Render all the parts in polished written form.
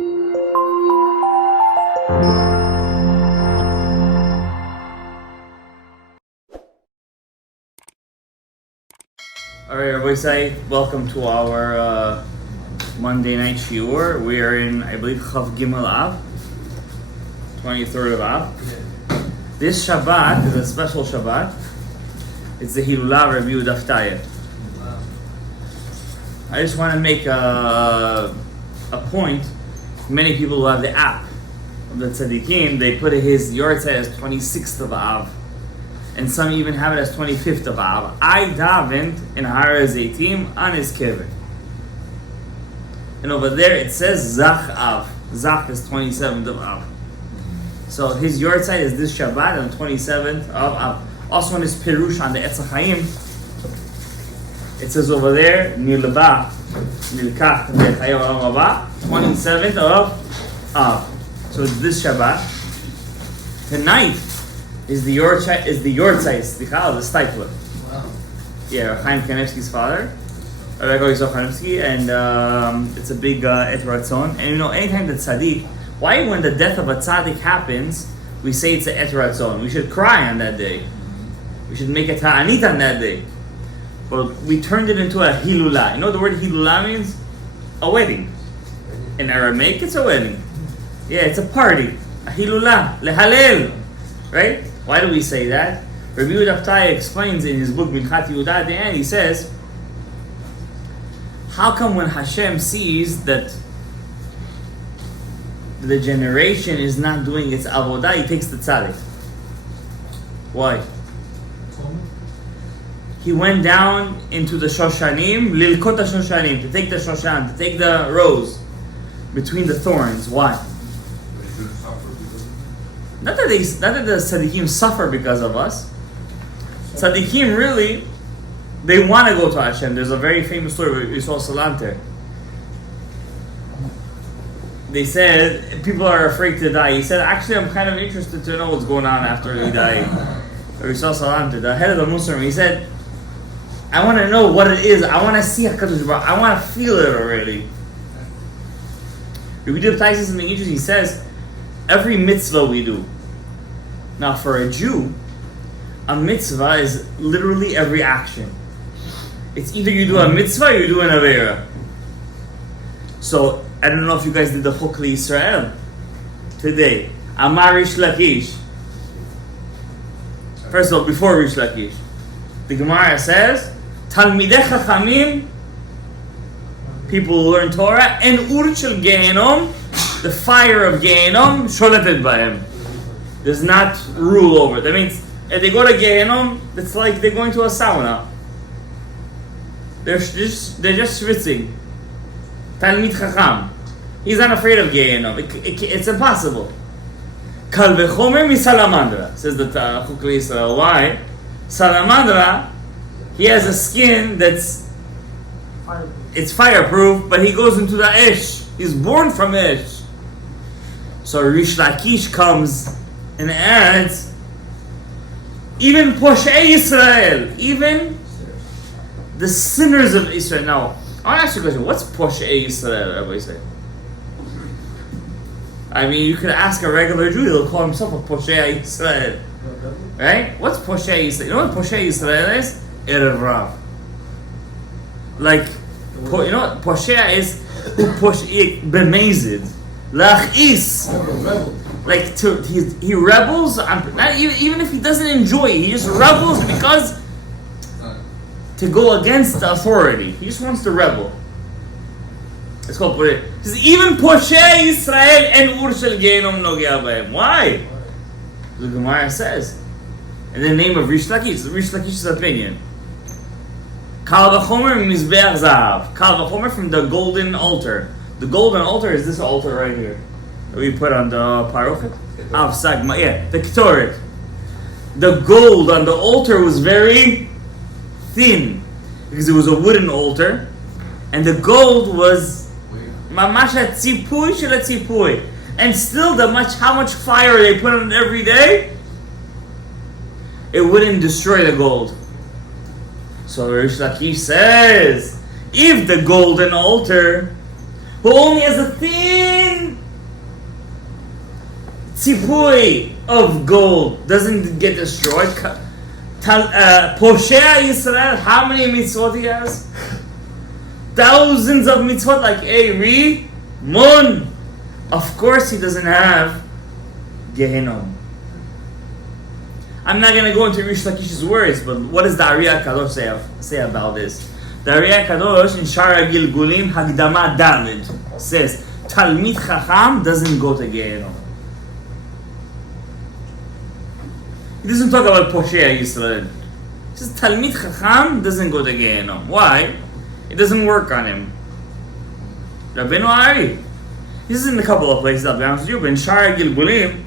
Alright, everybody say welcome to our Monday night shiur. We are in, I believe, Chav Gimel Av, 23rd of Av. This Shabbat is a special Shabbat. It's the Hilulah Rabbi Udaftaya. I just want to make a point. Many people who have the app of the Tzaddikim, they put his Yortzeit as 26th of Av. And some even have it as 25th of Av. I davened in Har HaZeitim on his kibbutz. And over there it says Zach Av. Zach is 27th of Av. So his Yortzeit is this Shabbat on 27th of Av. Also on his Pirush on the Etz HaChaim, it says over there, Nilba, Nilkach, Nilchayim Olam Haba, 27th of Av. So it's this Shabbat. Tonight is the Yortzeit, the Stipler. Wow. Yeah, Chaim Kanevsky's father, Rabbi Yosef Kanevsky, and it's a big Et Ratzon. And you know, anytime that Tzaddik, why when the death of a Tzaddik happens, we say it's a Et Ratzon. We should cry on that day. We should make a Ta'anit on that day. But we turned it into a Hilulah. You know what the word Hilulah means? A wedding. In Aramaic, it's a wedding. Yeah, it's a party. A Hilulah. Lehalel. Right? Why do we say that? Rabbi Udaftaya explains in his book Minchat Yehuda at the end, he says, how come when Hashem sees that the generation is not doing its avodah, he takes the tzaddik? Why? He went down into the Shoshanim, Lilkot Shoshanim, to take the Shoshan, to take the rose between the thorns. Why? Not that the Tzaddikim suffer because of us. Tzaddikim really, they want to go to Hashem. There's a very famous story with Yisrael Salanter. They said, people are afraid to die. He said, actually, I'm kind of interested to know what's going on after we die. Yisrael Salanter, the head of the Muslim, he said, I want to know what it is. I want to see HaKadosh Baruch Hu. I want to feel it already. Rabbi Udaftaya says something interesting. He says, every mitzvah we do. Now, for a Jew, a mitzvah is literally every action. It's either you do a mitzvah or you do an avera. So, I don't know if you guys did the Chok Yisrael today. Amar Rish Lakish. First of all, before Rish Lakish, the Gemara says, Talmidei Chachamim, people who learn Torah, and Ur Shel Gehenom, the fire of Gehenom, sholetet bahem, does not rule over. That means if they go to Gehenom, it's like they're going to a sauna. They're just schwitzing. Talmid Chacham, he's not afraid of Gehenom. It's impossible. Kal v'chomer misalamandra, says the Chok Yisrael. Why? Salamandra, he has a skin that's it's fireproof, but he goes into the Esh. He's born from Esh. So Rish Lakish comes and adds, even Poshei Yisrael, even the sinners of Israel. Now, I want to ask you a question. What's Poshei Yisrael, everybody say? I mean, you could ask a regular Jew, he'll call himself a Poshei Yisrael. Right? What's Poshei Yisrael? You know what Poshei Yisrael is? Erev Rav. Like, you know what Poshei is? Who Poshei b'mezid. Lach'is. Like, he rebels, not even if he doesn't enjoy it, he just rebels because to go against the authority. He just wants to rebel. It's called Poshei. It says, even Poshei Yisrael and Ur Shel Gehenom nogea b'hem. Why? The Gemara says, in the name of Rish Lakish, Rish Lakish's opinion. Kal v'chomer mizbeach zahav. Kal v'chomer from the golden altar. The golden altar is this altar right here that we put on the parochet. Av Sagma, yeah, the Ketoret. The gold on the altar was very thin because it was a wooden altar, and the gold was mamash tzipui shel tzipui. And still, how much fire they put on it every day, it wouldn't destroy the gold. So Rish Lakish says, if the golden altar, who only has a thin tzipui of gold doesn't get destroyed. Poshea Yisrael, how many mitzvot he has? Thousands of mitzvot, like Eri, Mun. Of course he doesn't have Gehenom. I'm not going to go into Rish Lakish's words, but what does the Ariyah Kadosh say about this? The Ariyah Kadosh in Shaar Gilgulim Hagdama David says, Talmid Chacham doesn't go to Gehenom. He doesn't talk about Poshea Yisrael. He says Talmid Chacham doesn't go to Gehenom. Why? It doesn't work on him. Rabbeinu Ari. This is in a couple of places, I'll be honest with you, but in Shaar Gilgulim,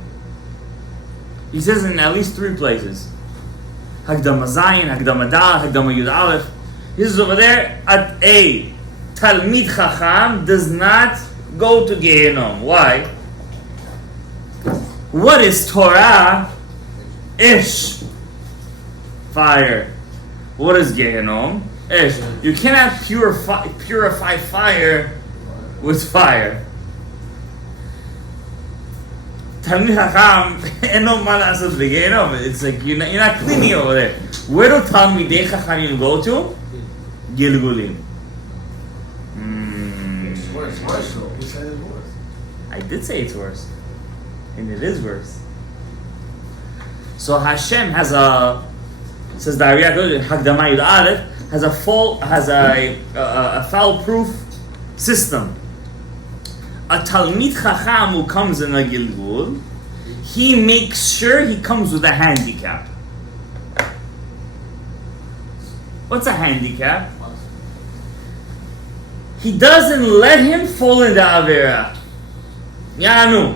he says in at least 3 places. Hagdama Zayin, Hagdama Dal, Hagdama Yud Aleph. This is over there at A. Talmid Chacham does not go to Gehenom. Why? What is Torah? Ish. Fire. What is Gehenom? Ish. You cannot purify fire with fire. Talmid Chacham, eno ma la'asot b'Gehenom. It's like you're not cleaning over there. Where do Talmidei Chachamim go to? Gilgulim. It's worse. You said it's worse. I did say it's worse, and it is worse. So Hashem has says the Ariyah Kadosh Hagdama Yud Aleph has a foul-proof system. A Talmid Chacham who comes in a Gilgul, he makes sure he comes with a handicap. What's a handicap? He doesn't let him fall into Avera. Yanu.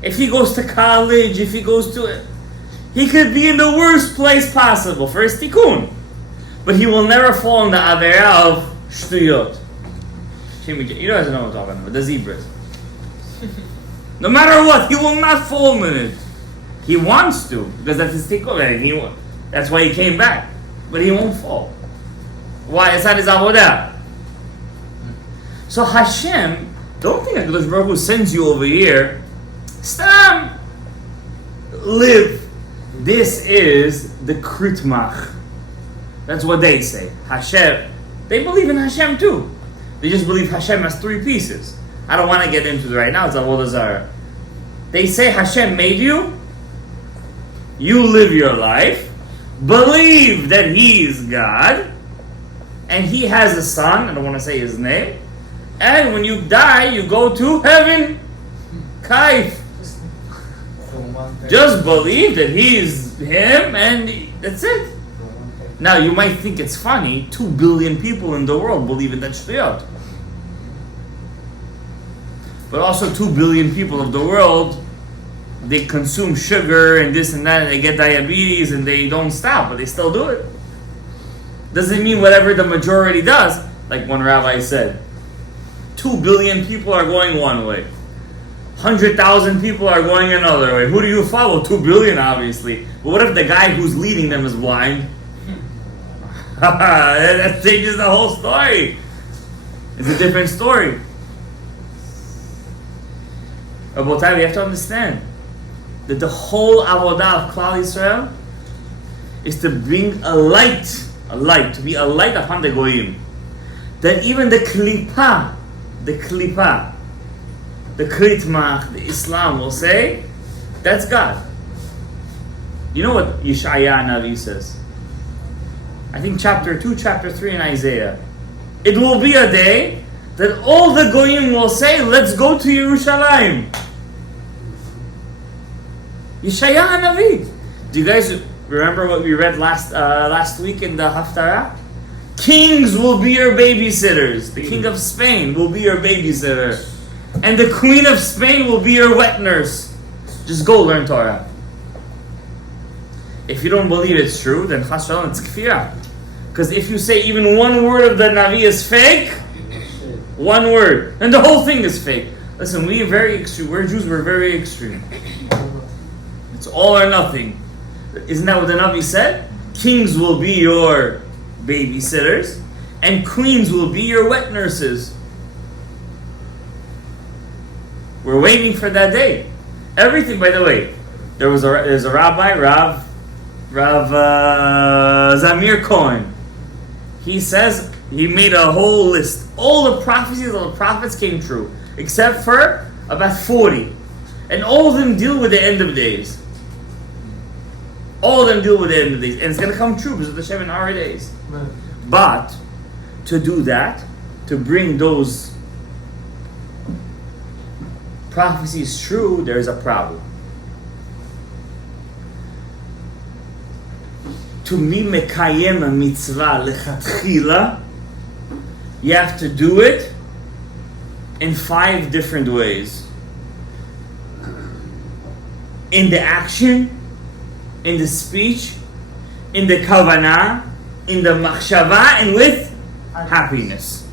If he goes to college, if he goes to it, he could be in the worst place possible for his tikkun. But he will never fall in the Avera of Shtuyot. You guys know what I'm talking about, the zebras. No matter what, he will not fall in it. He wants to, because that's his tikkun. That's why he came back. But he won't fall. Why? It's not his avodah. So Hashem, don't think HaKadosh Baruch Hu sends you over here. Stam! Live. This is the Kritmach. That's what they say. Hashem. They believe in Hashem too. They just believe Hashem has 3 pieces. I don't want to get into it right now. It's Avodah Zarah. They say Hashem made you. You live your life. Believe that He is God. And He has a son. I don't want to say his name. And when you die, you go to heaven. Kaif. Just believe that He is Him and that's it. Now, you might think it's funny, 2 billion people in the world believe in that shtuyot. But also 2 billion people of the world, they consume sugar and this and that, and they get diabetes and they don't stop, but they still do it. Doesn't mean whatever the majority does, like one rabbi said. 2 billion people are going one way. 100,000 people are going another way. Who do you follow? 2 billion, obviously. But what if the guy who's leading them is blind? That changes the whole story. It's a different story. Rabotai, we have to understand that the whole avodah of Klal Yisrael is to bring a light, to be a light upon the goyim. That even the klipa, the kritmach, the Islam will say, that's God. You know what Yeshaya Navi says? I think chapter 2, chapter 3 in Isaiah. It will be a day that all the goyim will say, let's go to Yerushalayim. Yeshaya Navi. Do you guys remember what we read last week in the Haftarah? Kings will be your babysitters. The king of Spain will be your babysitter. And the queen of Spain will be your wet nurse. Just go learn Torah. If you don't believe it's true, then chas shalom, it's kfirah. Because if you say even one word of the Navi is fake, one word, and the whole thing is fake. Listen, we are very extreme. We're Jews, we're very extreme. It's all or nothing. Isn't that what the Navi said? Kings will be your babysitters, and queens will be your wet nurses. We're waiting for that day. Everything, by the way, there's a rabbi, Rav Zamir Cohen. He says he made a whole list. All the prophecies of the prophets came true, except for about 40. And all of them deal with the end of days. All of them deal with the end of days. And it's going to come true because of the Hashem in our days. Right. But to do that, to bring those prophecies true, there's a problem. To be mekayem a mitzvah lechatchila, you have to do it in 5 different ways. In the action, in the speech, in the kavanah, in the machshava, and with happiness.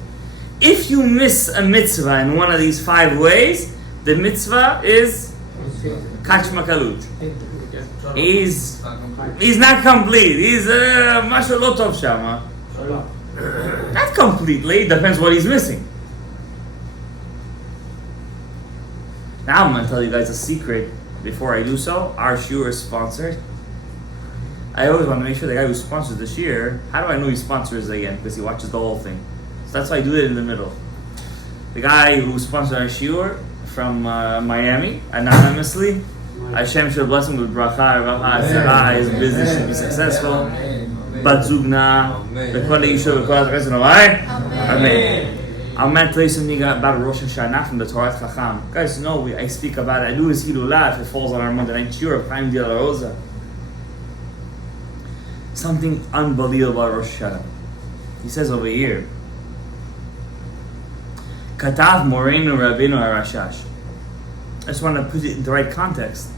If you miss a mitzvah in one of these 5 ways, the mitzvah is kachmakalut. He's not complete. He's masha lo tov shama. Not completely. Depends what he's missing. Now I'm going to tell you guys a secret. Before I do so, our shiur is sponsored. I always want to make sure the guy who sponsors the shiur, how do I know he sponsors it again? Because he watches the whole thing. So that's why I do it in the middle. The guy who sponsored our shiur from Miami, anonymously, Hashem should bless him with bracha, his business should be successful. Bat zugna, the quality you should have Amen. I'm going to tell you something about Rosh Hashanah from the Torah Chacham. Guys, know I speak about it. I do his Hilulah if it falls on our Monday night shiur of Chaim de la Rosa. Something unbelievable about Rosh Hashanah. He says over here, Katav Moreinu Rabbeinu Harashash. I just want to put it in the right context.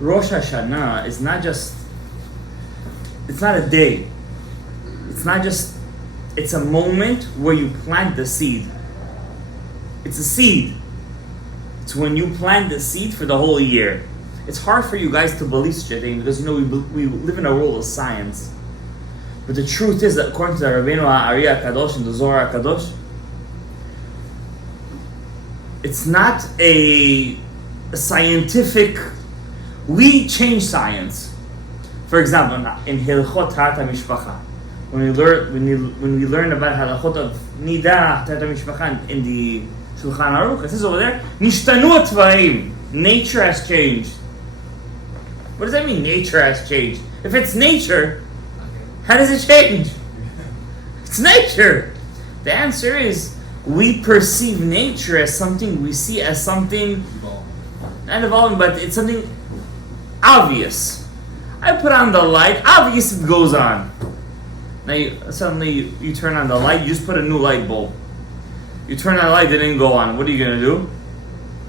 Rosh Hashanah is not just, it's not a day. It's a moment where you plant the seed. It's a seed. It's when you plant the seed for the whole year. It's hard for you guys to believe such a thing because we live in a world of science. But the truth is that according to the Rabbeinu Ha'ari HaKadosh and the Zohar HaKadosh, it's not a scientific. We change science. For example, in Hilchot Tahat HaMishpacha, when we learn about halachot of Nida Tahat HaMishpacha in the Shulchan Aruch, it says over there, Nishtanu Tvarim. Nature has changed. What does that mean, nature has changed? If it's nature, how does it change? It's nature. The answer is, we perceive nature as something we see as something, not evolving, but it's something obvious. I put on the light, obvious it goes on. Now suddenly you turn on the light, you just put a new light bulb. You turn on the light, it didn't go on. What are you going to do?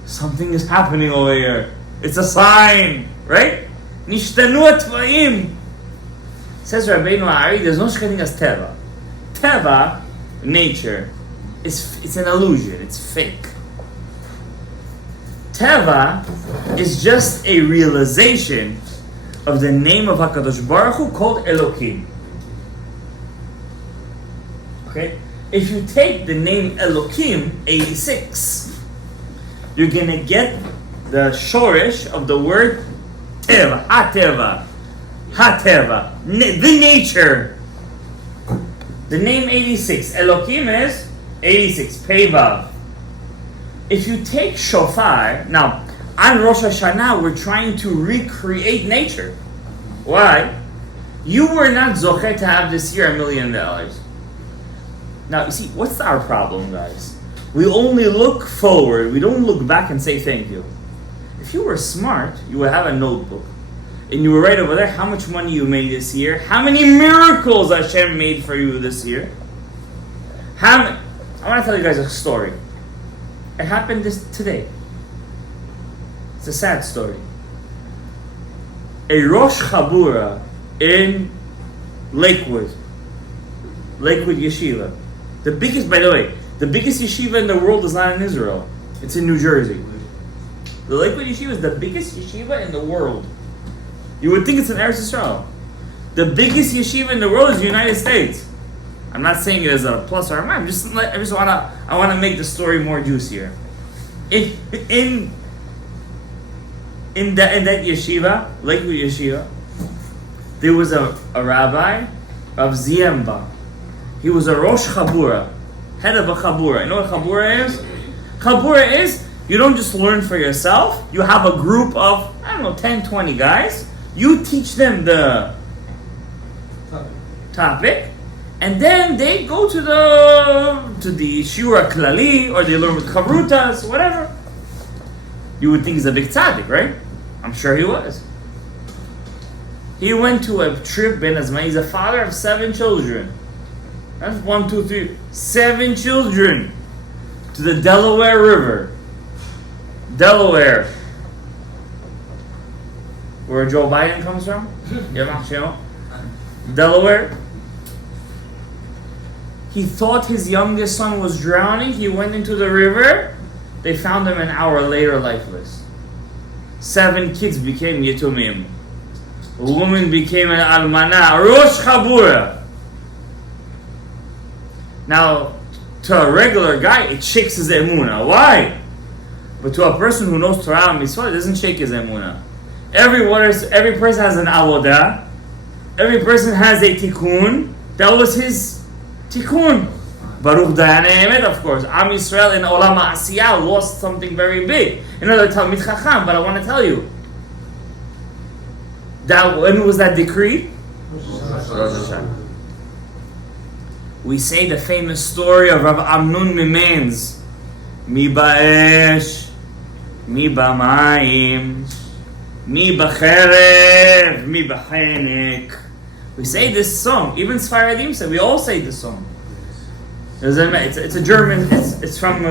Something is happening over here. It's a sign, right? Nishtanu Tvaim. Says Rabbeinu Ha'ari, there's no such thing as teva. Teva, nature, it's an illusion. It's fake. Teva is just a realization of the name of HaKadosh Baruch Hu called Elohim. Okay? If you take the name Elohim, 86, you're going to get the shorish of the word Teva, HaTeva, the nature. The name 86, Elohim is 86, Pevav. If you take Shofar, now, on Rosh Hashanah, we're trying to recreate nature. Why? You were not zochet to have this year $1 million. Now, you see, what's our problem, guys? We only look forward. We don't look back and say thank you. If you were smart, you would have a notebook. And you would write over there how much money you made this year, how many miracles Hashem made for you this year. I want to tell you guys a story. It happened today. It's a sad story. A Rosh Chabura in Lakewood Yeshiva. The biggest, by the way, the biggest yeshiva in the world is not in Israel. It's in New Jersey. The Lakewood Yeshiva is the biggest yeshiva in the world. You would think it's in Eretz Yisrael. The biggest yeshiva in the world is the United States. I'm not saying it as a plus or a minus. I just wanna make the story more juicier. In that yeshiva, Lakewood Yeshiva, there was a rabbi of Ziemba. He was a Rosh Chabura, head of a Chabura. You know what Chabura is? Chabura is, you don't just learn for yourself. You have a group of, 10, 20 guys. You teach them the topic, and then they go to the Shura Klali, or they learn with Chavrutas, whatever. You would think he's a big tzaddik, right? I'm sure he was. He went to a trip in Azman. He's a father of 7 children. That's 1, 2, 3, 7 children to the Delaware River. Delaware. Where Joe Biden comes from? Delaware. He thought his youngest son was drowning. He went into the river. They found him an hour later lifeless. 7 kids became Yetumim. A woman became an Almana. Rosh Chabura. Now, to a regular guy, it shakes his emunah. Why? But to a person who knows Torah and Mitzvah, it doesn't shake his emunah. Every person has an avodah. Every person has a tikkun. That was his tikkun. Baruch Dayan Emet, of course. Am Yisrael in Olam HaAsiyah lost something very big. Another Talmid Chacham, but I want to tell you. That when was that decree? Rosh Hashanah. We say the famous story of Rav Amnun Mimens. Mi ba'esh, mi ba'mayim, mi ba'cherev, mi ba'chenek. We say this song. Even Sfaradim say. We all say this song. It's a German. It's from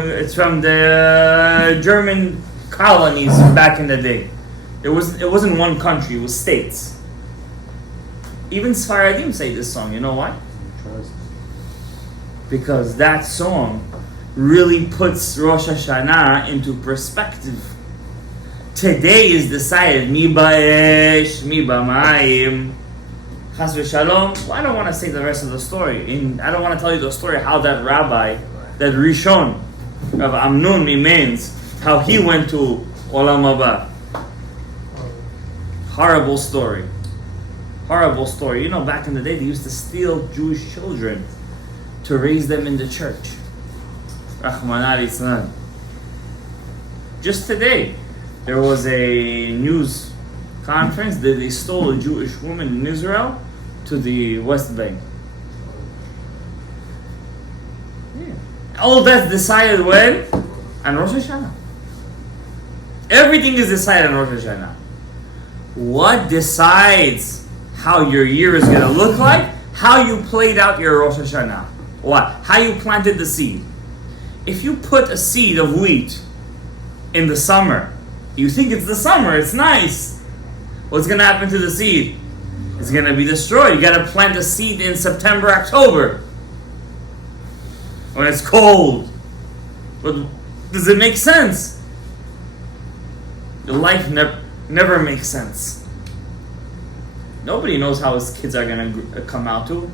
the German colonies back in the day. It wasn't one country. It was states. Even Sfaradim say this song. You know why? Because that song really puts Rosh Hashanah into perspective. Today is decided. Mi ba'esh, mi ba'mayim. Chas v'shalom. Well, I don't want to say the rest of the story. I don't want to tell you the story how that rabbi, that Rishon of Amnun Mimens, how he went to Olam Haba. Horrible story. Horrible story. You know, back in the day, they used to steal Jewish children to raise them in the church. Rahman al-Islam. Just today, there was a news conference that they stole a Jewish woman in Israel to the West Bank. Yeah. All that's decided when? On Rosh Hashanah. Everything is decided on Rosh Hashanah. What decides how your year is going to look like? How you played out your Rosh Hashanah. What? How you planted the seed. If you put a seed of wheat in the summer, you think it's the summer, it's nice. What's going to happen to the seed? It's going to be destroyed. You got to plant a seed in September, October, when it's cold. But does it make sense? Your life never makes sense. Nobody knows how his kids are going to come out to.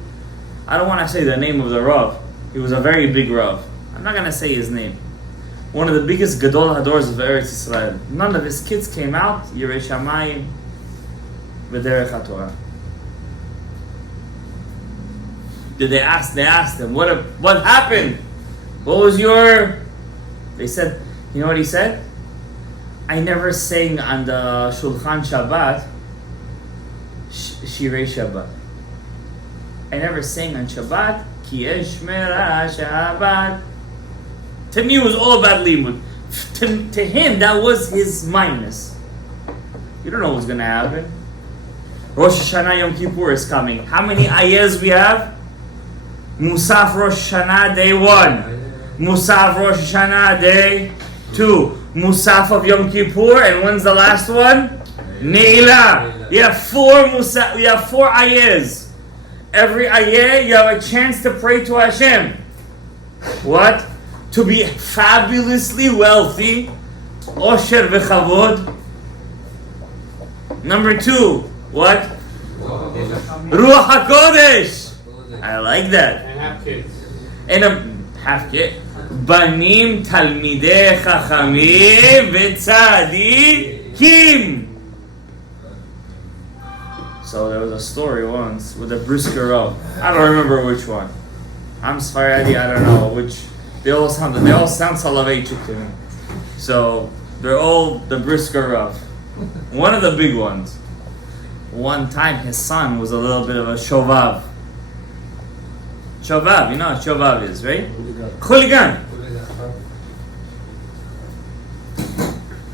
I don't want to say the name of the Rav. He was a very big Rav. I'm not going to say his name. One of the biggest Gadol Hadors of Eretz Yisrael. None of his kids came out. Yirei Shamayim v'derech HaTorah. They asked him, what happened? What was your... They said, you know what he said? I never sang on the Shulchan Shabbat, Shirei Shabbat. I never sang on Shabbat, Ki Eshmera Shabbat. To me, it was all about limud. To him, that was his minus. You don't know what's going to happen. Rosh Hashanah Yom Kippur is coming. How many ayahs we have? Musaf Rosh Hashanah day 1. Musaf Rosh Hashanah day 2. Musaf of Yom Kippur, and when's the last one? Ne'ilah. You have 4 Musaf. You have 4 ayahs. Every ayah, you have a chance to pray to Hashem. What? To be fabulously wealthy. Osher v'chavod. Number 2, what? Ruach HaKodesh. I like that. half kids. And a half kid. Banim talmidei chachamim v'tzadikim. So there was a story once with a brisker of, I don't remember which one. I'm Sfaradi, I don't know which. They all sound Soloveitchik to me. So they're all the brisker of. One of the big ones. One time his son was a little bit of a shovav. Shovav, you know what shovav is, right? Hooligan.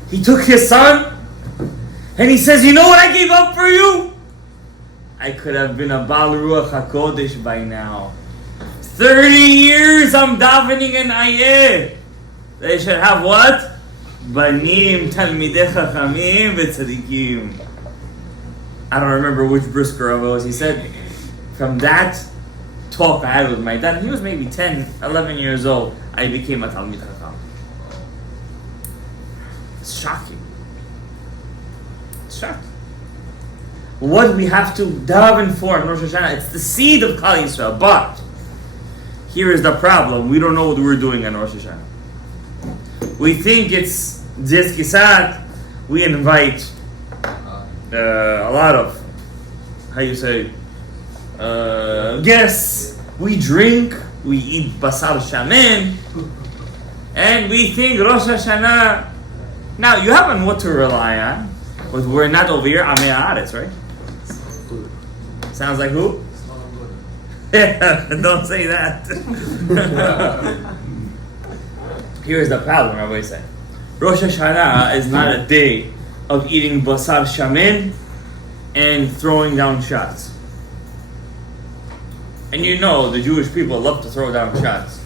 He took his son and he says, you know what I gave up for you? I could have been a Baal Ruach HaKodesh by now. 30 years I'm davening in Ayeh. They should have what? Banim talmidei chachamim v'tzadikim. I don't remember which brisker of it was. He said, from that talk I had with my dad, he was maybe 10, 11 years old, I became a Talmid Chacham. It's shocking. It's shocking. What we have to daven for in Rosh Hashanah, it's the seed of Klal Yisrael. But here is the problem: we don't know what we're doing in Rosh Hashanah. We think it's Zez Kisat. We invite a lot of, how you say, guests. We drink. We eat basar shamen, and we think Rosh Hashanah. Now you have on what to rely on, but we're not over here. Amei Haaretz, right? Sounds like who? Yeah, don't say that. Here's the problem, Rabbi said. Rosh Hashanah is not a day of eating basar shamen and throwing down shots. And you know the Jewish people love to throw down shots.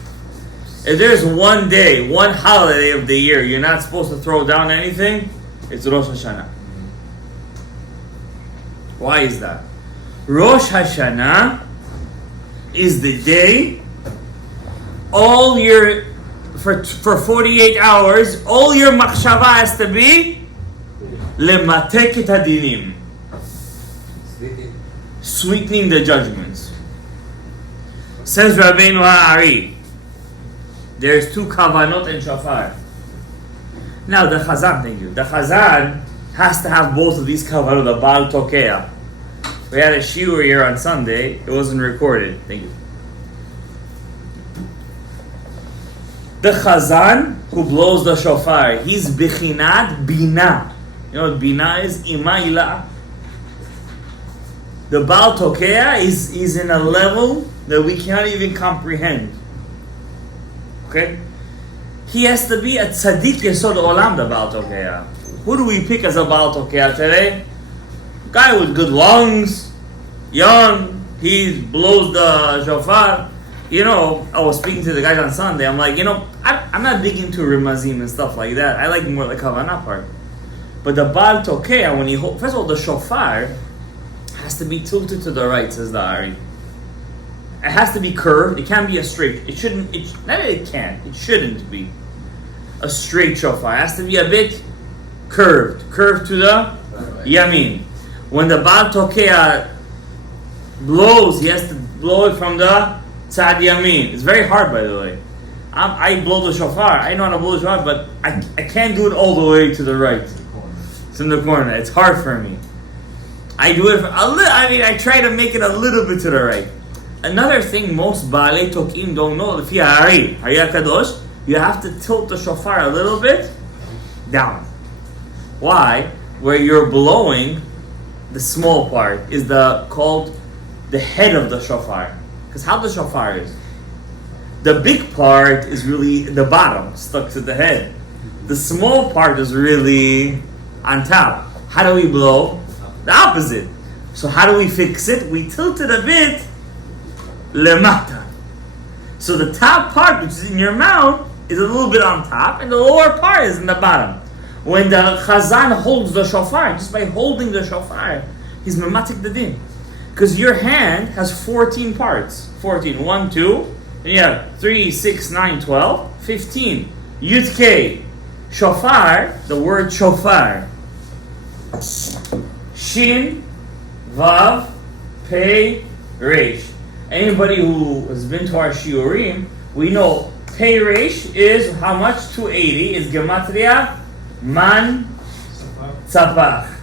If there's one day, one holiday of the year you're not supposed to throw down anything, it's Rosh Hashanah. Why is that? Rosh Hashanah is the day all your for 48 hours, all your machshava has to be lematek et hadinim, sweetening the judgments. Says Rabbeinu Ha'ari, there's two kavanot and shofar. Now the Chazan, thank you. The Chazan has to have both of these kavanot, the Baal Tokea. We had a shiur here on Sunday. It wasn't recorded. Thank you. The Chazan who blows the shofar, he's Bechinat Bina. You know what Bina is? Ima Ila. The Baal Tokea is in a level that we can't even comprehend. Okay? He has to be a tzaddik yesod olam, the Baal Tokea. Who do we pick as a Baal Tokea today? Guy with good lungs, young, he blows the shofar. You know, I was speaking to the guys on Sunday. I'm like, you know, I'm not big into rimazim and stuff like that. I like more the kavanah part. But the Baal Tokea, when he first of all, the shofar has to be tilted to the right, says the Ari. It has to be curved. It can't be a straight. It shouldn't. Not that it can. It shouldn't be a straight shofar. It has to be a bit curved to the yamin. When the Baal Tokea blows, he has to blow it from the tzad yamin. It's very hard, by the way. I blow the shofar. I know how to blow the shofar, but I can't do it all the way to the right. It's in the corner. It's hard for me. I do it for a little. I mean, I try to make it a little bit to the right. Another thing most Baalei Tokim don't know, if you Hari Kadosh, you have to tilt the shofar a little bit down. Why? Where you're blowing, the small part is called the head of the shofar. Because how the shofar is, the big part is really the bottom, stuck to the head. The small part is really on top. How do we blow? The opposite. So how do we fix it? We tilt it a bit lemata. So the top part, which is in your mouth, is a little bit on top, and the lower part is in the bottom. When the Chazan holds the shofar, just by holding the shofar, he's mematik the din. Because your hand has 14 parts. 14. 1, 2, and you have 3, 6, 9, 12, 15. Yud K. Shofar, the word shofar. Shin, Vav, Pei, Reish. Anybody who has been to our shiurim, we know Pei Reish is how much? 280 is gematria man tzapach.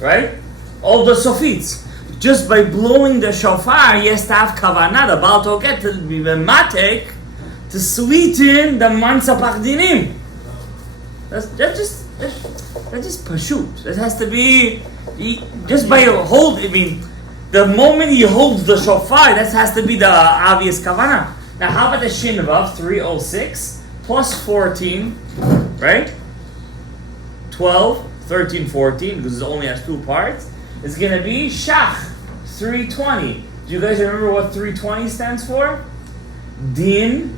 Right? All the sofits. Just by blowing the shofar, he has to have kavanah, the Baal Toket, to be matek, to sweeten the man tzapach dinim. That's just pashut. That has to be just by hold. I mean, the moment he holds the shofar, that has to be the obvious kavanah. Now, how about the shinvav 306 plus 14, right? 12, 13, 14, because it only has 2 parts. It's going to be shach 320. Do you guys remember what 320 stands for? Din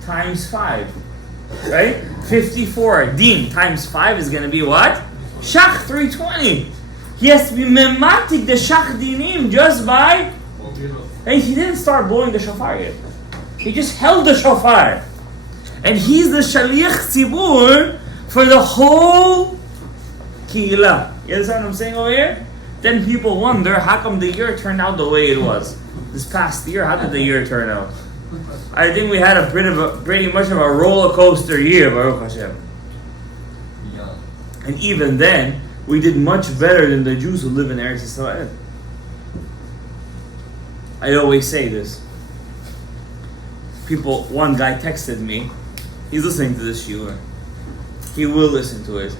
times 5. Right? 54. Din times 5 is going to be what? Shach 320. He has to be mematik the shach dinim just by... And he didn't start blowing the shofar yet. He just held the shofar. And he's the shaliach tzibur for the whole kihila. You understand what I'm saying over here? Then people wonder, how come the year turned out the way it was? This past year, how did the year turn out? I think we had pretty much of a roller coaster year, Baruch Hashem. Yeah. And even then, we did much better than the Jews who live in Eretz Yisrael. I always say this. One guy texted me. He's listening to this shiur. He will listen to it.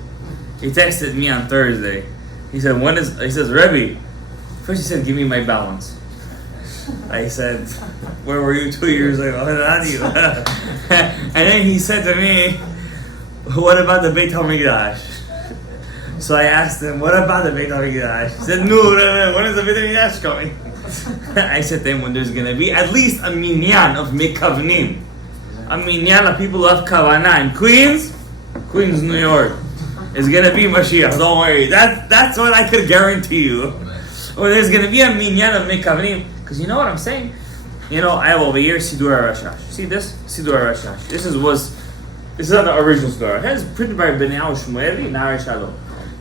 He texted me on Thursday. He said, he says, Rebbe, first he said, give me my balance. I said, where were you 2 years ago? Not you. And then he said to me, what about the Beit HaMikdash? So I asked him, what about the Beit HaMikdash? He said, no, when is the Beit HaMikdash coming? I said to him, when there's going to be at least a minyan of mikavnim. A minyan of people who have kavanah in Queens, New York. It's going to be Mashiach, don't worry. That's what I could guarantee you. Or there's going to be a minyan of mikavnim. Because you know what I'm saying? You know, I have over here Sidur HaRashash. See this? Sidur HaRashash. This is not the original Sidur. It is printed by Bnei Shmueli, Nahar Shalom.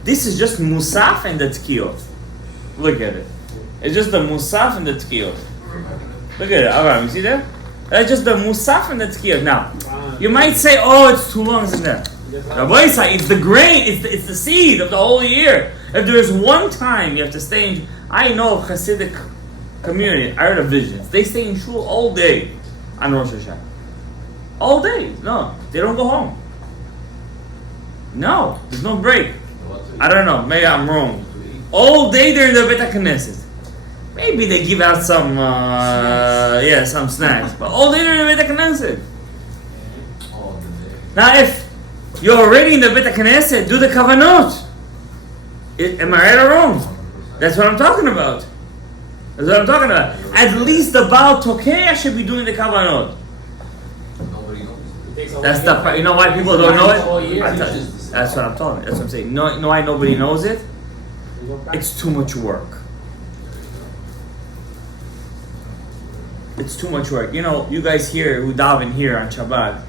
This is just Musaf and the Tkiyot. Look at it. It's just the Musaf and the Tkiyot. Look at it. Alright, you see that? That's just the Musaf and the Tkiyot. Now, you might say, oh, it's too long, isn't it? Rabbi Yisai, it's the grain, it's the seed of the whole year. If there is one time you have to stay in... I know of Hasidic community, I heard of visions. They stay in shul all day on Rosh Hashanah. All day. No, they don't go home. No, there's no break. I don't know, maybe I'm wrong. All day they're in the Beit HaKnesset. Maybe they give out some snacks. But all day they're in the Beit HaKnesset. Now if you're already in the Beit HaKnesset, do the kavanot. Am I right or wrong? That's what I'm talking about. At least the Baal Tokeh should be doing the kavanot. Nobody knows. That's the. You know why people don't know it? That's what I'm talking. That's what I'm saying. You know why nobody knows it? It's too much work. It's too much work. You know, you guys here who daven here on Shabbat,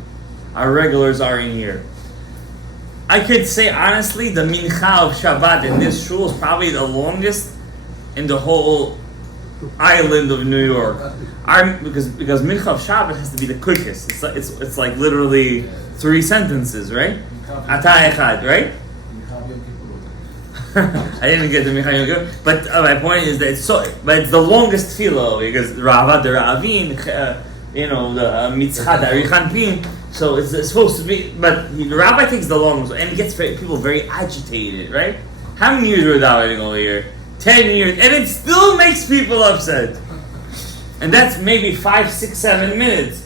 our regulars are in here. I could say honestly, the mincha of Shabbat in this shul is probably the longest in the whole island of New York. Because mincha of Shabbat has to be the quickest. It's like literally 3 sentences, right? Ata echad, right? I didn't get the mincha Yom Kippur, but my point is that it's the longest tefillah because Ravad the Ravin, the Mitzchah the Arichan Pin. So it's supposed to be, but the rabbi takes the longest, and it gets people very agitated, right? How many years we're davening over here? 10 years, and it still makes people upset. And that's maybe 5, 6, 7 minutes.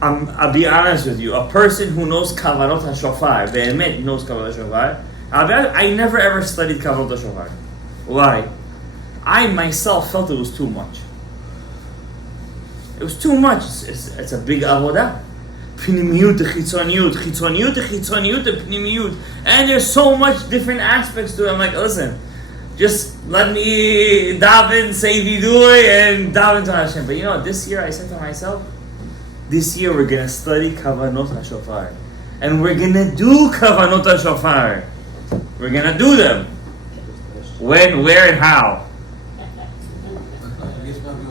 I'll be honest with you. A person who knows KAVANOT HaShofar, Be'emet knows KAVANOT HaShofar, I never ever studied KAVANOT HaShofar. Why? I myself felt it was too much. It was too much. It's a big avodah. Pnimiyut, chitzoniyut, pnimiyut. And there's so much different aspects to it. I'm like, listen, just let me daven, say vidui, and daven to Hashem. But you know what? This year I said to myself, this year we're going to study KAVANOT HaShofar. And we're going to do KAVANOT HaShofar. We're going to do them. When, where, and how.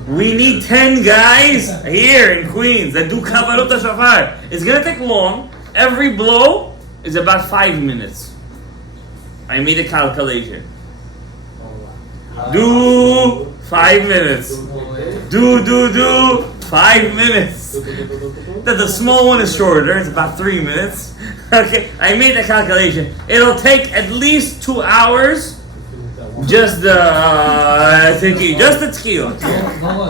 We need 10 guys here in Queens that do kavanot shofar. It's gonna take long. Every blow is about 5 minutes. I made a calculation. Do 5 minutes. Do 5 minutes. The small one is shorter. It's about 3 minutes. Okay, I made the calculation. It'll take at least 2 hours. Just the tefillot.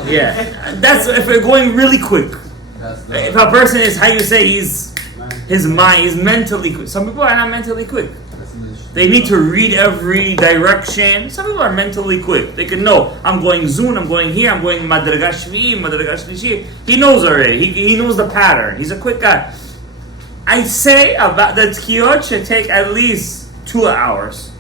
Yeah, that's if we're going really quick. If a person is, how you say, his mind is mentally quick. Some people are not mentally quick. They need to read every direction. Some people are mentally quick. They can know, I'm going zun, I'm going here, I'm going madriga shvi, madriga shlishi. He knows already. He knows the pattern. He's a quick guy. I say about the tefillot should take at least 2 hours.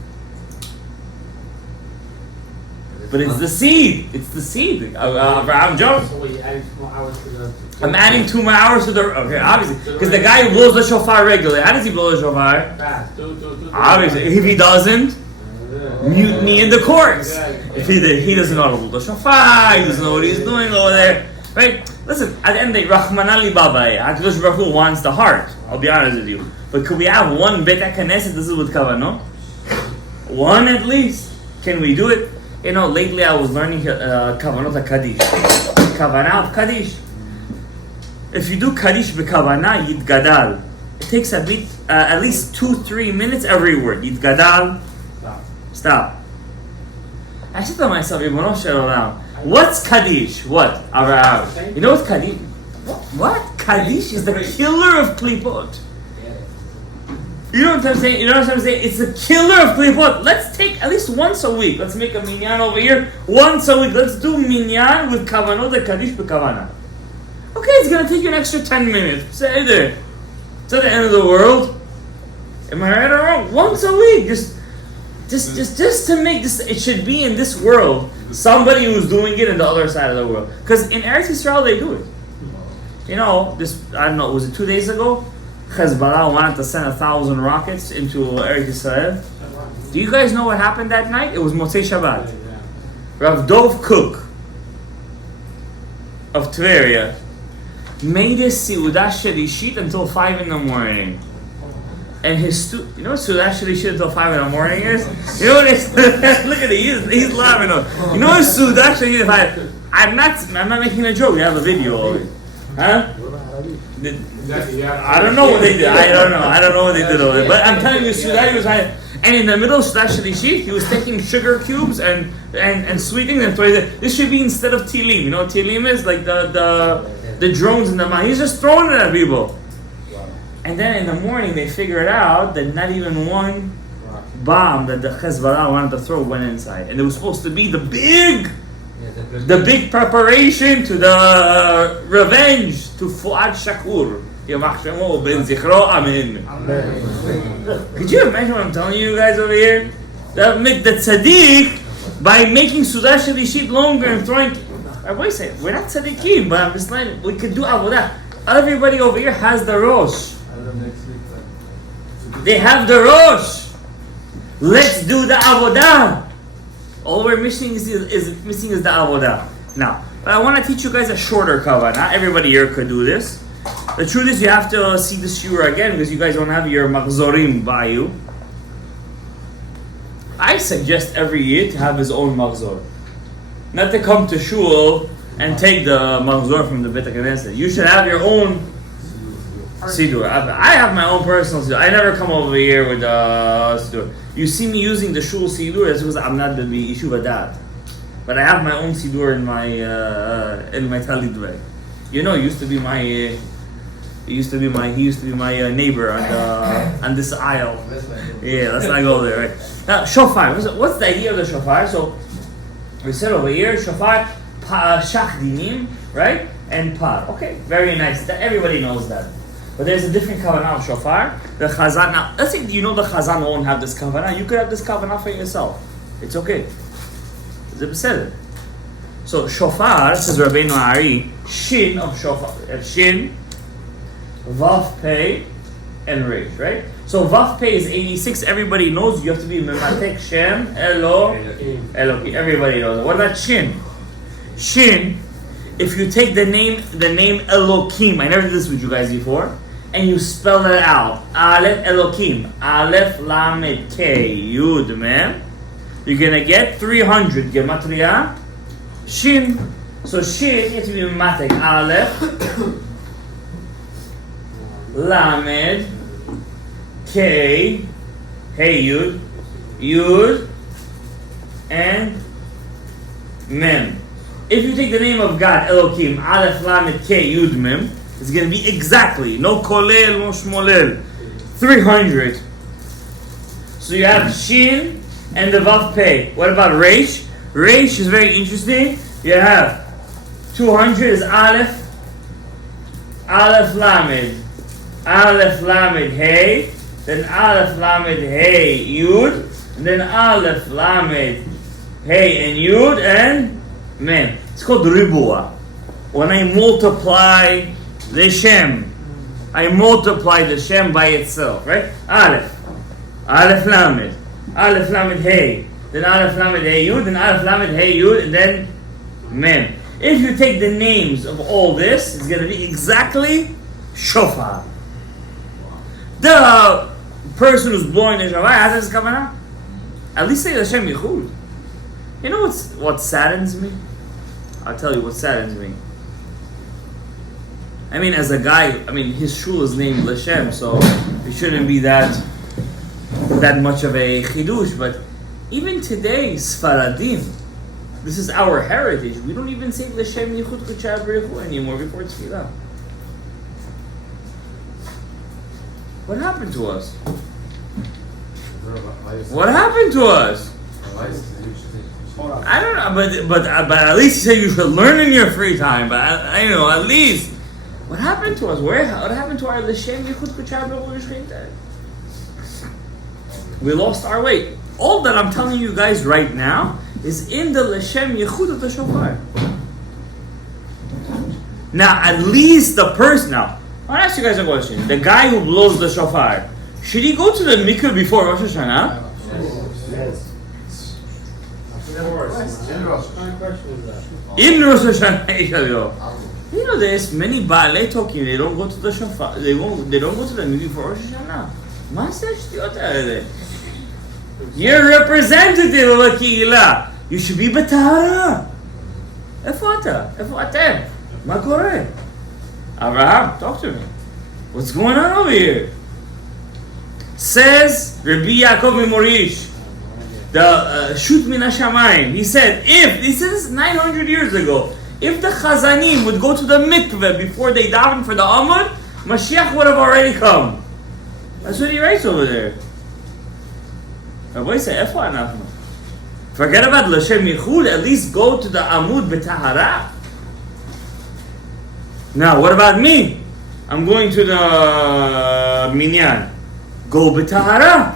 But it's the seed. It's the seed. I'm joking. So wait, you're adding 2 more hours to the... I'm adding 2 more hours to the... Okay, obviously. Because the guy who blows the shofar regularly. How does he blow the shofar? Fast. Obviously. If he doesn't, mutiny in the courts. If he doesn't know how to blow the shofar, he doesn't know what he's doing over there. Right? Listen, at the end of the day, Rahman Ali Baba, HaKadosh Baruch Hu wants the heart. I'll be honest with you. But could we have one Bet HaKnesset? This is with Kavanot. One at least. Can we do it? You know, lately I was learning Kavanot Kaddish. Kavanah of Kaddish. If you do Kaddish b'Kavanah, Yid Gadal. It takes a bit, at least 2-3 minutes every word. Yid Gadal. Stop. I said to myself, what's Kaddish? What? Avraham. You know what's Kaddish? What? Kaddish is the killer of klipot. You know what I'm saying? It's the killer of klipot. Let's take at least once a week. Let's make a minyan over here. Once a week. Let's do minyan with kavanot and kaddish b'kavanah. Okay, it's gonna take you an extra 10 minutes. Say there. It's not the end of the world. Am I right or wrong? Once a week. Just to make this, it should be in this world. Somebody who's doing it in the other side of the world. Because in Eretz Yisrael they do it. You know, I don't know, was it 2 days ago? Hezbollah wanted to send 1,000 rockets into Eretz Yisrael. Do you guys know what happened that night? It was Motzei Shabbat. Rav Dov Cook of Tveria made his Seudah Shelishit until 5 in the morning. And his you know what Seudah Shelishit until 5 in the morning is? You know what it is? Look at it, he's laughing. You know what Seudah Shelishit 5? I'm not making a joke, we have a video of it. Huh? I don't know what they did. I don't know what they did over there. But I'm telling you, Seudah was high. And in the middle of Seudah Shelishit, he was taking sugar cubes and sweetening them. This should be instead of tilim. You know what tilim is? Like the drones in the mouth. He's just throwing it at people. And then in the morning, they figured out that not even one bomb that the Hezbollah wanted to throw went inside. And it was supposed to be the big preparation to the revenge to Fuad Shakur. Could you imagine what I'm telling you guys over here? That make the tzaddik by making Seudah Shelishit longer and throwing. Wait a second, we're not tzaddikim, but I'm just like, we can do avodah. Everybody over here has the ROSH. They have the ROSH. Let's do the avodah. All we're missing is the avodah. Now, but I want to teach you guys a shorter kavanah. Not everybody here could do this. The truth is, you have to see the shiur again because you guys don't have your machzorim by you. I suggest every year to have his own machzor, not to come to shul and take the machzor from the Bet HaKnesset. You should have your own sidur. I have my own personal sidur. I never come over here with sidur. You see me using the shul sidur, that's because I'm not the yeshuva dat. But I have my own sidur in my talid bag. You know, he used to be my neighbor on this aisle. Yeah, let's not go there. Right now, shofar. What's the idea of the shofar? So we said over here, shofar, shachdinim, right, and par. Okay, very nice. Everybody knows that. But there's a different kavanah of shofar. The chazan. Now, let's say you know the chazan won't have this kavanah. You could have this kavanah for yourself. It's okay. So shofar, says Rabbeinu Ari, shin of shofar, shin, vav pei, and resh, right? So vav pei is 86. Everybody knows you have to be mematek shem, Elohim. Everybody knows it. What about shin? Shin if you take the name Elohim, I never did this with you guys before, and you spell it out, Aleph Elohim, Aleph Lamed K Yud Mem, you're gonna get 300 Gematria Shin. So Shin, you have to be mathematic. Aleph Lamed K Hey Yud Yud and Mem. If you take the name of God, Elohim, Aleph Lamed K Yud Mem, it's going to be exactly, no kolel, no shmolel, 300. So you have Shin and the Vav Pei. What about Resh? Resh is very interesting. You have 200 is Aleph, Aleph Lamed, Aleph Lamed Hey, then Aleph Lamed Hey Yud, and then Aleph Lamed Hey and Yud and Mem. It's called Ribua. When I multiply the Shem, I multiply the Shem by itself, right? Aleph, Aleph Lamed, Aleph Lamed Hey, then Aleph Lamed Hey Yud, then Aleph Lamed Hey Yud, and then Mem. If you take the names of all this, it's going to be exactly Shofar. The person who's blowing the Shofar has his kavanah. At least say Hashem Yichud. You know what saddens me? I'll tell you what saddens me. I mean, as a guy, his shul is named Hashem, so it shouldn't be that much of a chidush. But even today, Sfaradim, this is our heritage. We don't even say L'Shem Yichud K'Chad B'Rechu anymore before tefillah. What happened to us? What happened to us? I don't know, but at least you say you should learn in your free time. But I don't know, at least what happened to us? What happened to our L'Shem Yichud K'Chad B'Rechu? We lost our way. All that I'm telling you guys right now is in the L'Shem Yichud of the Shofar. Now, at least the person. Now, I'll ask you guys a question. The guy who blows the Shofar, should he go to the mikveh before Rosh Hashanah? Yes. In Rosh Hashanah, you know this. Many Baalei talking. They don't go to the Shofar. They don't go to the mikveh for Rosh Hashanah. מה זה השטויות האלה? You're a representative of הקהילה. You should be בטהרה. איפה אתה? איפה אתם? מה קורה? Abraham, talk to me. What's going on over here? Says Rabbi Yaakov Morish, the Shut Min HaShamayim. He said this 900 years ago, if the Chazanim would go to the mikveh before they daven for the Amud, Mashiach would have already come. That's what he writes over there. Rabbi say, Efa anachnu. Forget about L'Shem Yichud, at least go to the Amud b'Tahara. Now, what about me? I'm going to the Minyan. Go b'Tahara.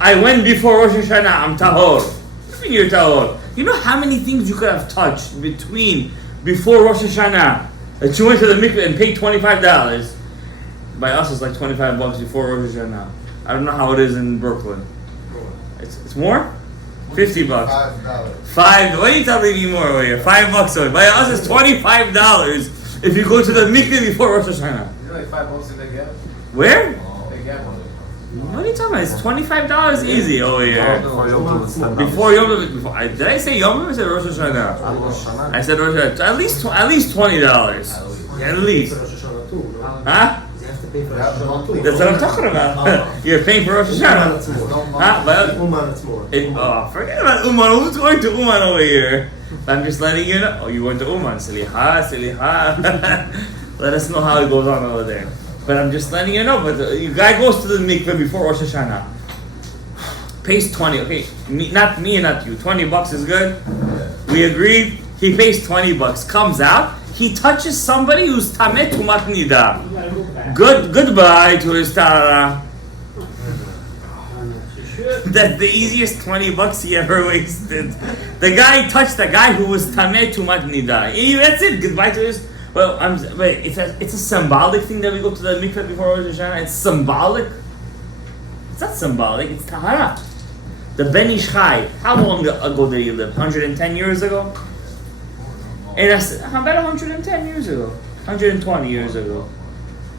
I went before Rosh Hashanah, I'm Tahor. What do you mean you're Tahor? You know how many things you could have touched before Rosh Hashanah that you went to the mikveh and paid $25? By us, it's like $25 before Rosh Hashanah. I don't know how it is in Brooklyn. It's more? $50. $5. What are you telling me more over here? $5 over. By us, it's $25 if you go to the mikveh before Rosh Hashanah. Is it like $5 in the gap? Where? The gap on it. What are you talking about? It's $25 easy over here. Before Yom Tov. Did I say Yom Tov or say Rosh Hashanah? I said Rosh Hashanah. At least $20. At least. Huh? That's what I'm talking about. You're paying for Rosh Hashanah. Huh? Forget about Uman. Who's going to Uman over here? I'm just letting you know. Oh, you went to Uman. Siliha. Let us know how it goes on over there. But I'm just letting you know. But the guy goes to the mikveh before Rosh Hashanah. Pays 20. Okay, not me and not you. $20 is good. We agreed. He pays $20. Comes out. He touches somebody who's tameh tumat nida. Goodbye to his tara. That's the easiest $20 he ever wasted. The guy touched the guy who was tameh tumat nida. That's it. Goodbye to his. Well, wait. It's a symbolic thing that we go to the mikveh before Rosh Hashanah. It's symbolic. It's not symbolic. It's tahara. The Ben Ish Chai. How long ago did he live? 110 years ago. And that's about 110 years ago, 120 years ago.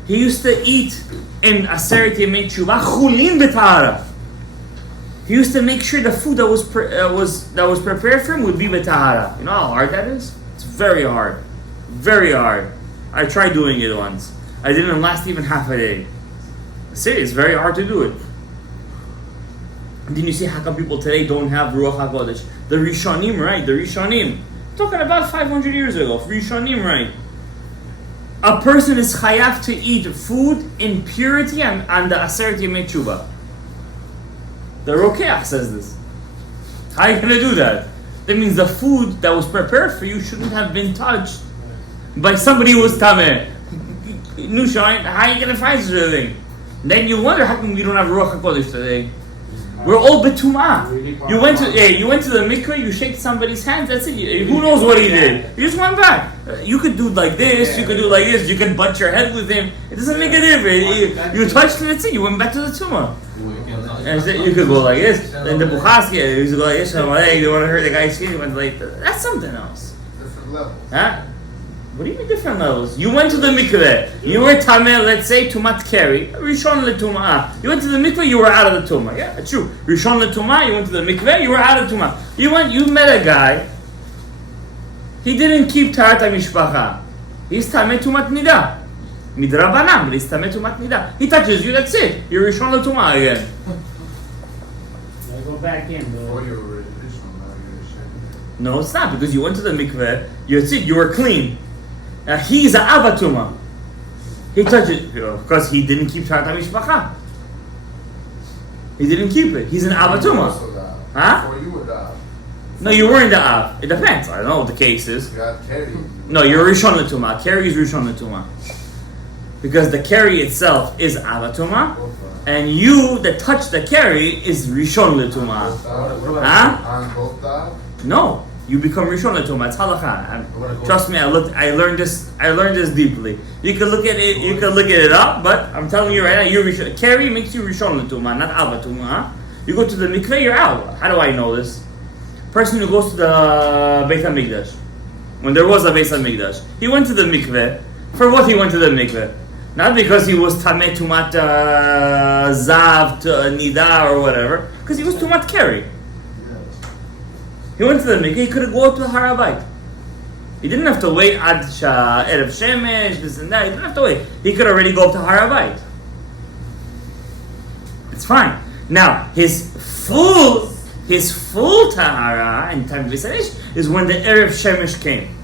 He used to eat in Aseret Yemei Tshuva chulin b'tahara. He used to make sure the food that was prepared for him would be b'tahara. You know how hard that is? It's very hard, very hard. I tried doing it once. I didn't last even half a day. It's very hard to do it. Didn't you see how come people today don't have Ruach HaKodesh? The Rishonim, right? The Rishonim. Talking about 500 years ago. Rishonim, right? A person is chayav to eat food in purity on the Aseret Yemei Tshuva. The Rokeach says this. How are you going to do that? That means the food that was prepared for you shouldn't have been touched by somebody who was tameh. Nushain, how are you going to find such a thing? Then you wonder how come we don't have Ruach HaKodesh today. We're all betumah. You went to the mikveh, you shake somebody's hands, that's it. Who knows what he did? You just went back. You could do like this, you could do like this, you could butt your head with him. It doesn't make a difference. You touched it, that's it. You went back to the tumah. And you could go like this. Then the Buchaski, you used to go like this, you don't want to hurt the guy's skin, you went like that. That's something else. Different level. Huh? What do you mean different levels? You went to the mikveh. You were tameh, let's say, tumat keri. Rishon letumah. You went to the mikveh, you were out of the tumah. Yeah, it's true. Rishon letumah, you went to the mikveh, you were out of tumah. You met a guy. He didn't keep tarat mishpacha. He's tameh tumat nida. Midrabanan, but he's tameh tumat nida. He touches you, that's it. You're Rishon letumah again. I go back in, Before though. you were Rishon, now you're Rishon. No, it's not, because you went to the mikveh, you were clean. Now he's an avatuma. He touched it because he didn't keep tarat mishpacha. He didn't keep it. He's an avatuma. Huh? Before you were Dav. No, you weren't the av. It depends. I don't know what the case is. You got Kerry. No, you're Rishon L'Tumah. Carry is Rishon L'Tumah. Because the carry itself is avatuma, and you that touch the carry is Rishon L'Tumah. Huh? On both Dav? No. You become Rishon L'Tumah. It's halakha. Trust me, I learned this deeply. You can look at it. You can look at it up, but I'm telling you right now, you're Rishon. Carry makes you Rishon L'Tumah, not avatuma. You go to the mikveh, you're out. How do I know this? Person who goes to the Beit HaMikdash, when there was a Beit HaMikdash, he went to the mikveh. For what he went to the mikveh? Not because he was tameh tumat zav nida or whatever, because he was tumat carry. He went to the mikveh, he could go up to the Harabait. He didn't have to wait ad erev shemesh, this and that. He didn't have to wait. He could already go up to Harabait. It's fine. Now, his full tahara in time of Visanish is when the erev shemesh came.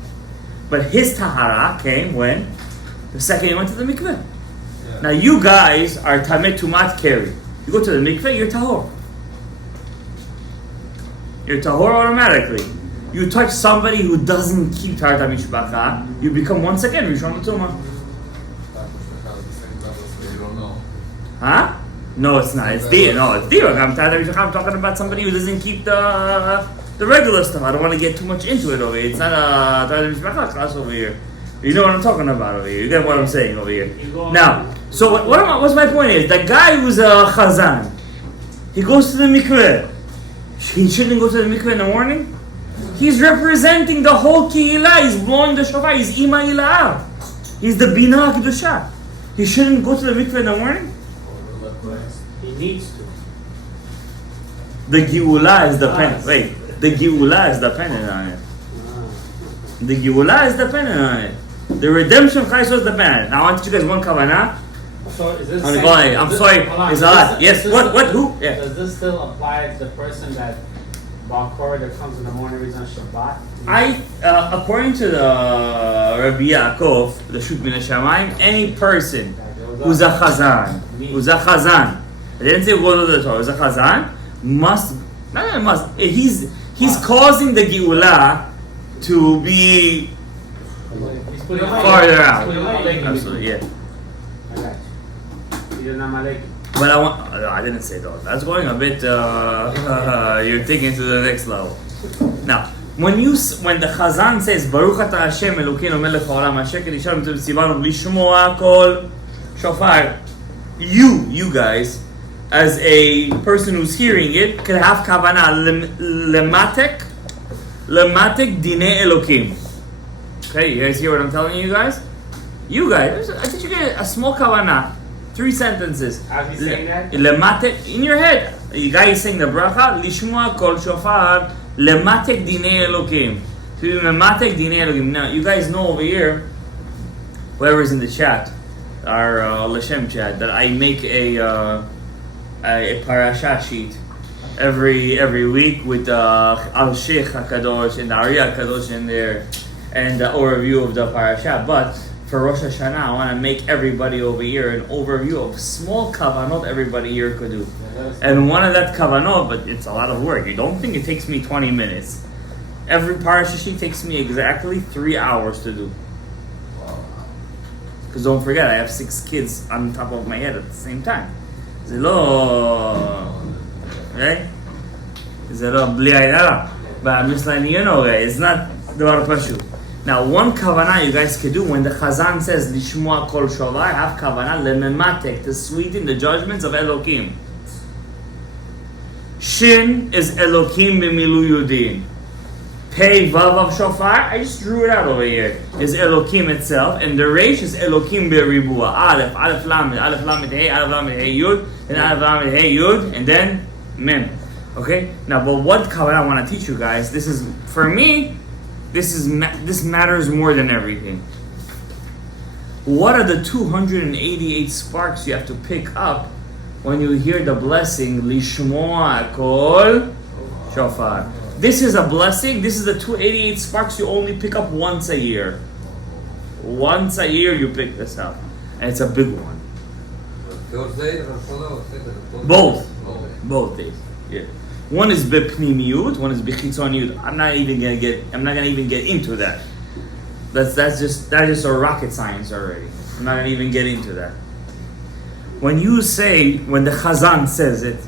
But his tahara came when the second he went to the mikveh. Yeah. Now, you guys are tameh tumat keri. You go to the mikveh, you're tahor. You're tahor automatically. You touch somebody who doesn't keep tarat mishpacha, you become once again Rishon L'Tumah. You don't know. Huh? No, it's not. It's deep. No, it's deep. I'm talking about somebody who doesn't keep the regular stuff. I don't want to get too much into it over here. It's not a tarat mishpacha class over here. You know what I'm talking about over here. You get what I'm saying over here. Now, so what's my point is, the guy who's a chazan, he goes to the mikveh. He shouldn't go to the mikveh in the morning? He's representing the whole kehillah. He's blowing the shofar. He's ima ila'ah. He's the bina kedusha. He shouldn't go to the mikveh in the morning? He needs to. The geula is dependent. Wait, the geula is dependent on it. The geula is dependent on it. The redemption of Christ was dependent. Now I want to teach you guys one kavanah. So is this I'm sorry. It's a lot. Yes. What? Who? Yeah. Does this still apply to the person that Balkor that comes in the morning reads on Shabbat? According to the Rabbi Yaakov, the Shut Min Hashamayim, any person who's a chazan, I didn't say go to the Torah, who's a chazan, he's causing the geula to be farther out. Absolutely, yeah. But I didn't say that. That's going a bit, you're taking it to the next level. Now, when the Chazan says, Baruch Ata Hashem Elokeinu Melech Haolam Asher Kedishanu Mitzvah Tzivanu Lishmoa Kol Shofar, you guys, as a person who's hearing it, could have kavanah lematek dinei Elokim. Okay, you guys hear what I'm telling you guys? You guys, I think you get a small kavanah. 3 sentences. How's he saying that? Lematek, in your head. You guys saying the bracha, Lishmoa kol shofar, lematek dinei Elohim. So lematek dinei Elohim. Now, you guys know over here, whoever's in the chat, our Hashem chat, that I make a parasha sheet every week with Al Sheikh HaKadosh and Ari HaKadosh in there, and the overview of the parasha. But for Rosh Hashanah, I want to make everybody over here an overview of small kavanot everybody here could do. And one of that kavanot, but it's a lot of work. You don't think it takes me 20 minutes. Every parasha sheet takes me exactly 3 hours to do. Because don't forget, I have 6 kids on top of my head at the same time. Zelo, right? Zelo bli ayala. But I'm just letting you know, guys, it's not the pashut. Now, one kavanah you guys could do when the Chazan says Lishmoa kol shovar, have kavanah lemematek, to sweeten the judgments of Elohim. Shin is Elohim b'milu yudin. Pei vav of shofar, I just drew it out over here, is Elohim itself, and the resh is Elohim b'ribua. Aleph lamed hey, yud, and aleph lamed hey, yud, and then mem. Okay? Now, but what kavanah I want to teach you guys, this is, for me, this matters more than everything. What are the 288 sparks you have to pick up when you hear the blessing Lishmoa kol shofar? This is a blessing. This is the 288 sparks you only pick up once a year. Once a year you pick this up, and it's a big one. Both days. Yeah. One is b'pnimiyut, one is b'chitzoniyut. I'm not gonna even get into that. That's just a rocket science already. I'm not gonna even get into that. When the Chazan says it,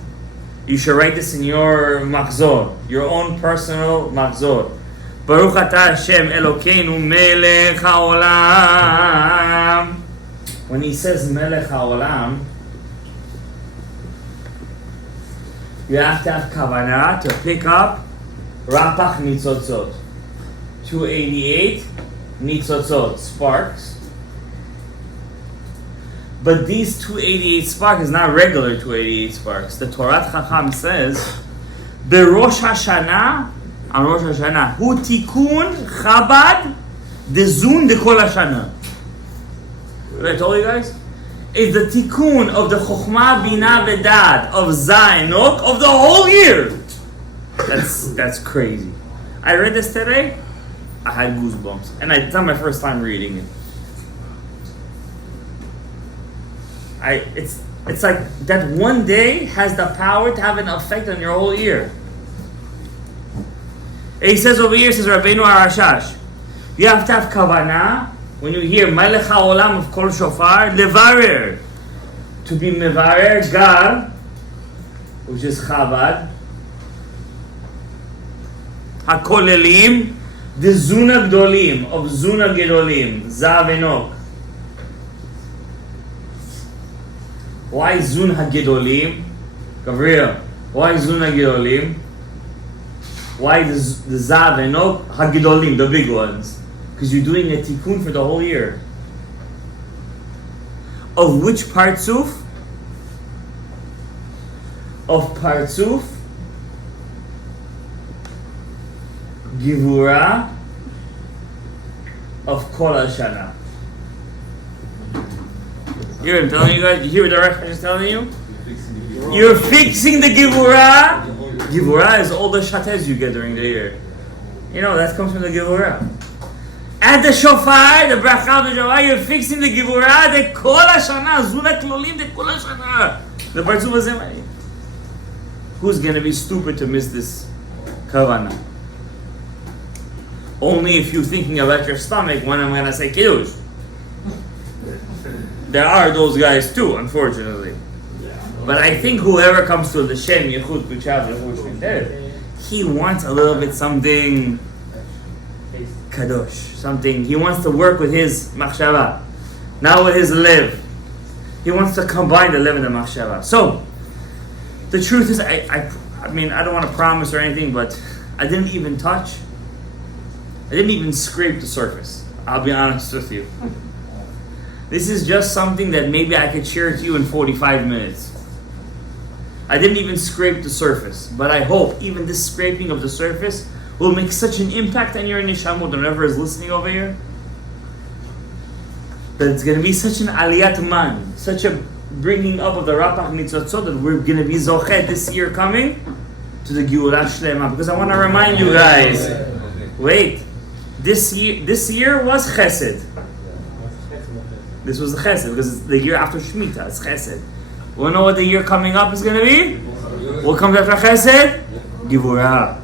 you should write this in your machzor, your own personal machzor. Baruch atah Hashem Elokeinu melech haolam. When he says melech haolam, you have to have kavanah to pick up rapach nitzotzot. 288 nitzotzot, sparks. But these 288 sparks is not regular 288 sparks. The Torah Chacham says, "Berosh HaShana, on Rosh Hashanah, hu tikun chabad dezun de kol Hashana." What I told you guys? It's the tikkun of the chokhmah, bina, vedad of Zainok of the whole year. That's crazy. I read this today. I had goosebumps, and it's not my first time reading it. It's like that one day has the power to have an effect on your whole year. And he says over here, says Rabbeinu Arashash, you have to have kavanah when you hear Melech HaOlam of Kol Shofar, levarer, to be mevarer gar, which is Chabad, HaKolelim, the Zuna Gdolim, of Zuna Gedolim, Zav Enok. Why Zun HaGedolim? Gabriel, why Zun HaGedolim? Why the Zav Enok HaGedolim, the big ones? Because you're doing a tikkun for the whole year. Of which partzuf? Of partzuf Givura of Kol HaShana. You hear what I'm telling you guys? You hear what the ROSH is telling you? You're fixing the Givura. Givura is all the shates you get during the year. You know, that comes from the Givura. At the Shofar, the bracha of the Shofar, you're fixing the Givura, the Kol HaShana, Zuna Klolim, the Kol HaShana. The partzuf Azemari. Who's going to be stupid to miss this kavanah? Only if you're thinking about your stomach when I'm going to say Kiddush. There are those guys too, unfortunately. But I think whoever comes to the Shem Yechud Kuchav Yehush, he wants a little bit something kadosh, something. He wants to work with his machshava, not with his lev. He wants to combine the lev and the machshava. So the truth is, I mean, I don't want to promise or anything, but I didn't even scrape the surface I'll be honest with you. This is just something that maybe I could share to you in 45 minutes. I didn't even scrape the surface, but I hope even this scraping of the surface will make such an impact on your nishamot, whoever is listening over here, that it's going to be such an aliyat man, such a bringing up of the rapach mitzotzot, that we're going to be zochet this year coming to the Geulah Shlema. Because I want to remind you guys, wait, this year was chesed. This was the chesed, because it's the year after Shemitah, it's chesed. Want to know what the year coming up is going to be? What comes after chesed? Gevurah.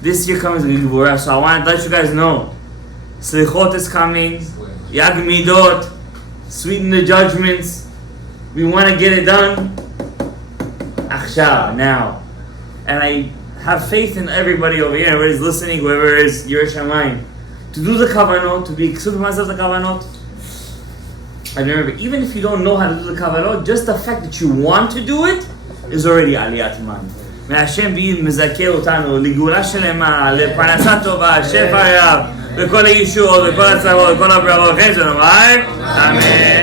This year comes Gevurah, so I want to let you guys know. Slichot is coming. Yag Midot. Sweeten the judgments. We want to get it done. Achshav, now. And I have faith in everybody over here, everybody's listening, whoever is Yerei Shamayim, to do the kavanot, to be exuberant myself the kavanot. And remember, even if you don't know how to do the kavanot, just the fact that you want to do it is already aliyat man. May Hashem be mezakeh otanu ligula shelema, leparnasa tova, shofar, וכל הישועות, וכל הצרות, וכל הברכות, אמן.